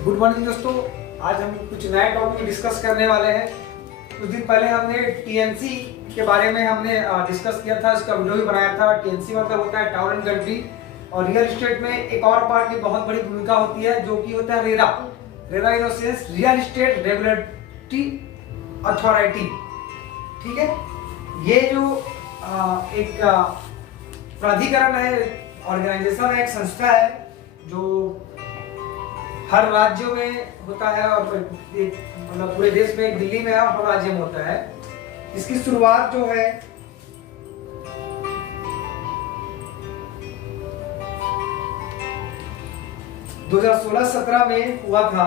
Good morning दोस्तों, आज हम कुछ नए टॉपिक डिस्कस करने वाले हैं। कुछ दिन पहले हमने टीएनसी के बारे में हमने डिस्कस किया था, इसका वीडियो भी बनाया था। टीएनसी मतलब होता है टाउन एंड कंट्री, और रियल एस्टेट में एक और पार्ट की बहुत बड़ी भूमिका होती है जो कि होता है RERA. RERA in sense real estate regulatory authority. ठीक है, ये जो एक प्राधिकरण है, ऑर्गेनाइजेशन है, एक संस्था है जो हर राज्यों में होता है और मतलब पूरे देश में, दिल्ली में है और हर राज्य में होता है। इसकी शुरुआत जो है दो 2016-17 में हुआ था।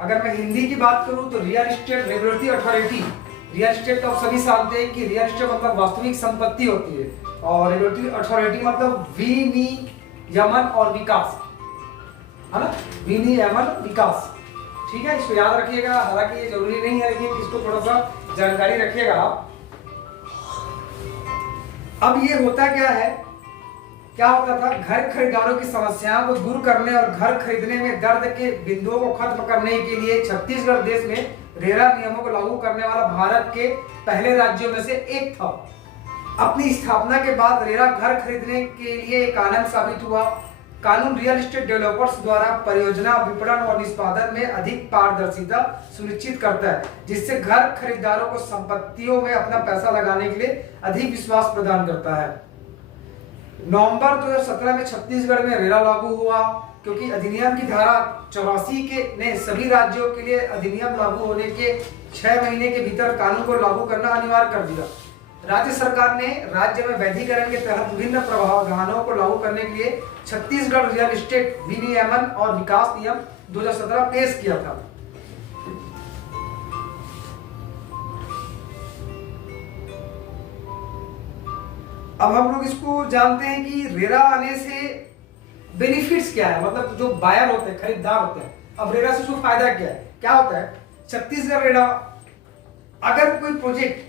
अगर मैं हिंदी की बात करूं तो real estate regulatory authority. Real estate तो आप सभी जानते हैं कि रियल एस्टेट मतलब वास्तविक संपत्ति होती है, और रेगुलेटरी अथॉरिटी मतलब विनियमन और विकास, है ना, विनियमन विकास। ठीक है, इसको याद रखिएगा, हालांकि ये जरूरी नहीं है, लेकिन इसको थोड़ा सा जानकारी रखिएगा आप। अब ये होता क्या है, क्या होता था, घर खरीदारों की समस्याओं को दूर करने और घर खरीदने में दर्द के बिंदुओं को खत्म करने के लिए छत्तीसगढ़ देश में रेरा नियमों को लागू करने वाला भारत के पहले राज्यों में से एक था। अपनी स्थापना के बाद रेरा घर खरीदने के लिए एक आनंद साबित हुआ। कानून रियल एस्टेट डेवलपर्स द्वारा परियोजना विपणन और निष्पादन में अधिक पारदर्शिता सुनिश्चित करता है, जिससे घर खरीदारों को संपत्तियों में अपना पैसा लगाने के लिए अधिक विश्वास प्रदान करता है। नवंबर 2017 में छत्तीसगढ़ में रेरा लागू हुआ, क्योंकि अधिनियम की धारा 84 के ने सभी राज्यों के लिए अधिनियम लागू होने के 6 महीने के भीतर कानून को लागू करना अनिवार्य कर दिया। राज्य सरकार ने राज्य में वैधीकरण के तहत विभिन्न प्रावधानों को लागू करने के लिए छत्तीसगढ़ रियल एस्टेट विनियमन और विकास नियम 2017 पेश किया था। अब हम लोग इसको जानते हैं कि रेरा आने से बेनिफिट्स क्या है, मतलब जो बायर होते हैं, खरीदार होते हैं। अब रेरा से उसको फायदा क्या है, क्या होता है। छत्तीसगढ़ रेरा, अगर कोई प्रोजेक्ट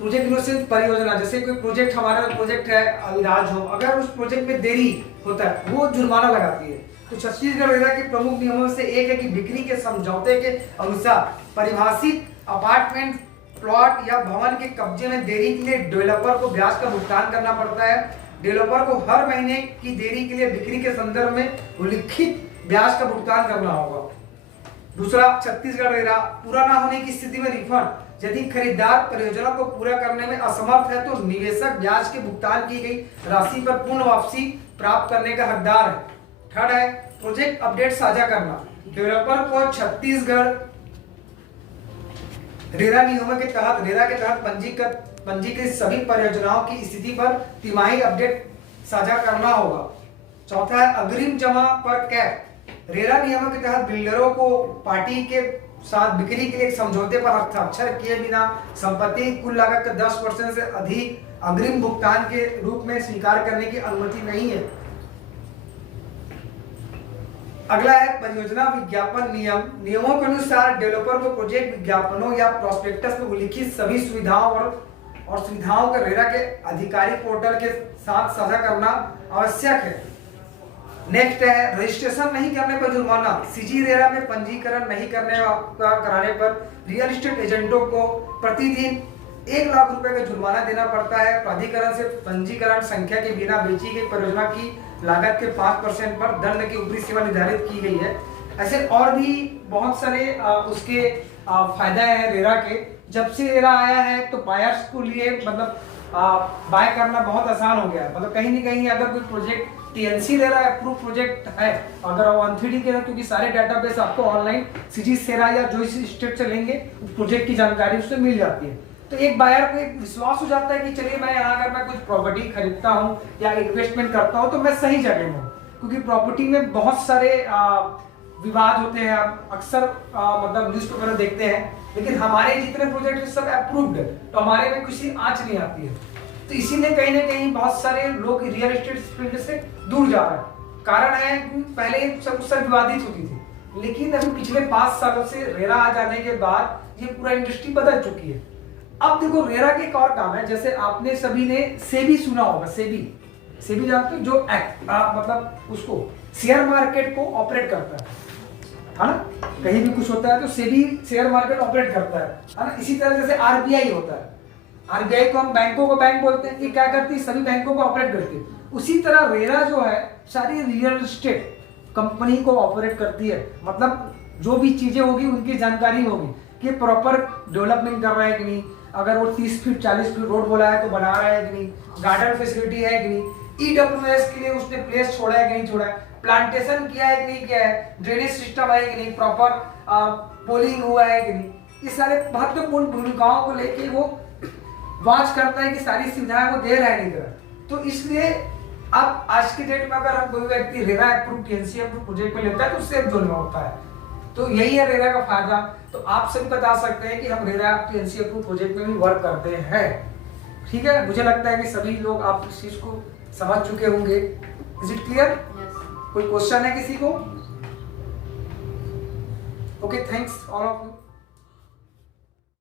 इनोसेंस परियोजना, जैसे कोई प्रोजेक्ट, हमारा प्रोजेक्ट है अविराज होम, अगर उस प्रोजेक्ट में देरी होता है वो जुर्माना लगाती है। तो छत्तीसगढ़ रेरा के प्रमुख नियमों से एक है कि बिक्री के समझौते के अनुसार परिभाषित अपार्टमेंट, प्लॉट या भवन के कब्जे में देरी के लिए डेवलपर को ब्याज का भुगतान करना पड़ता है। डेवलपर को हर महीने की देरी के लिए बिक्री के संदर्भ में उल्लिखित ब्याज का भुगतान करना होगा। दूसरा, छत्तीसगढ़ रेरा पूरा ना होने की स्थिति में रिफंड। यदि खरीदार परियोजना को पूरा करने में असमर्थ है तो निवेशक ब्याज के भुगतान की गई राशि पर पूर्ण वापसी प्राप्त करने का हकदार है। थर्ड है प्रोजेक्ट अपडेट साझा करना। डेवलपर को छत्तीसगढ़ रेरा नियमों के तहत, रेरा के तहत पंजीकृत सभी परियोजनाओं की स्थिति पर तिमाही अपडेट साझा करना होगा। चौथा है अग्रिम जमा पर कैप। रेरा नियमों के तहत बिल्डरों को पार्टी के साथ बिक्री के लिए समझौते पर हस्ताक्षर किए बिना संपत्ति कुल लागत का 10% से अधिक अग्रिम भुगतान के रूप में स्वीकार करने की अनुमति नहीं है। अगला है परियोजना विज्ञापन नियम। नियमों के अनुसार डेवलपर को प्रोजेक्ट विज्ञापनों या प्रोस्पेक्टस में उल्लिखित सभी सुविधाओं और सुविधाओं का रेरा के आधिकारिक पोर्टल के साथ साझा करना आवश्यक है। नेक्स्ट है रजिस्ट्रेशन नहीं करने पर जुर्माना। सीजी रेरा में पंजीकरण नहीं कराने पर रियल एस्टेट एजेंटों को प्रतिदिन 1 लाख रुपए का जुर्माना देना पड़ता है। प्राधिकरण से पंजीकरण संख्या के बिना बेची गई परियोजना की लागत के 5% पर दंड की ऊपरी सीमा निर्धारित की गई है। ऐसे और भी बहुत सारे उसके फायदे हैं रेरा के। जब से रेरा आया है तो बायर्स को लिए मतलब बाय करना बहुत आसान हो गया है। मतलब कहीं ना कहीं अगर कोई project TNC RERA approve project है, अगर वो 1/3D के, क्योंकि सारे डाटाबेस आपको ऑनलाइन सीजी सेरा या जो इस स्टेट से लेंगे प्रोजेक्ट की जानकारी उससे मिल जाती है। तो एक बायर को एक विश्वास हो जाता है कि चलिए मैं यहाँ अगर मैं कुछ प्रॉपर्टी खरीदता हूँ या इन्वेस्टमेंट करता हूँ तो मैं सही जगह में हूँ, क्योंकि प्रॉपर्टी में बहुत सारे विवाद होते हैं। आप अक्सर मतलब न्यूज़पेपर में देखते हैं, लेकिन हमारे जितने प्रोजेक्ट सब अप्रूव्ड है तो हमारे में किसी आंच नहीं आती है। तो इसीलिए कहीं ना कहीं बहुत सारे लोग रियल एस्टेट फील्ड से दूर जा रहे हैं। कारण है पहले सब विवादित होती थी, लेकिन अभी पिछले 5 सालों से रेरा आ जाने के बाद ये पूरा इंडस्ट्री बदल चुकी है। अब देखो रेरा के एक और काम है, जैसे आपने सभी ने सेबी सुना होगा। सेबी जानते हो, जो मतलब उसको शेयर मार्केट को ऑपरेट करता है। है ना, कहीं भी कुछ होता है तो सेबी शेयर मार्केट ऑपरेट करता है ना। इसी तरह जैसे आरबीआई होता है, आरबीआई को हम बैंकों को बैंक बोलते हैं, ये क्या करती है, सभी बैंकों को ऑपरेट करती है। उसी तरह रेरा जो है सारी रियल एस्टेट कंपनी को ऑपरेट करती है, मतलब जो भी चीजें होगी उनकी जानकारी होगी कि प्रॉपर डेवलपमेंट कर रहा है कि नहीं, अगर वो 30 फीट 40 फीट रोड बोला है तो बना रहा है कि नहीं, गार्डन फैसिलिटी है कि नहीं, ईडब्ल्यूएस के लिए उसने प्लेस छोड़ा है कि नहीं छोड़ा है, प्लांटेशन किया है कि नहीं किया है, ड्रेनेज सिस्टम है कि नहीं, प्रॉपर पोलिंग हुआ है कि नहीं, ये सारे महत्वपूर्ण भूमिकाओं को लेके वो वॉच करता है कि सारी सुविधाएं वो दे रहा है नहीं दे रहा। तो इसलिए अब आज के डेट में अगर हम कोई व्यक्ति RERA approve TNC approve project में लेता है तो सेफ जोन में होता है। तो यही है रेरा का फायदा। तो आप सभी बता सकते हैं कि हम रेरा टीएनसी अप्रूव प्रोजेक्ट में भी वर्क करते हैं, ठीक है। मुझे लगता है कि सभी लोग आप इस चीज को समझ चुके होंगे। Is it clear? कोई क्वेश्चन है किसी को? Okay, thanks all of you.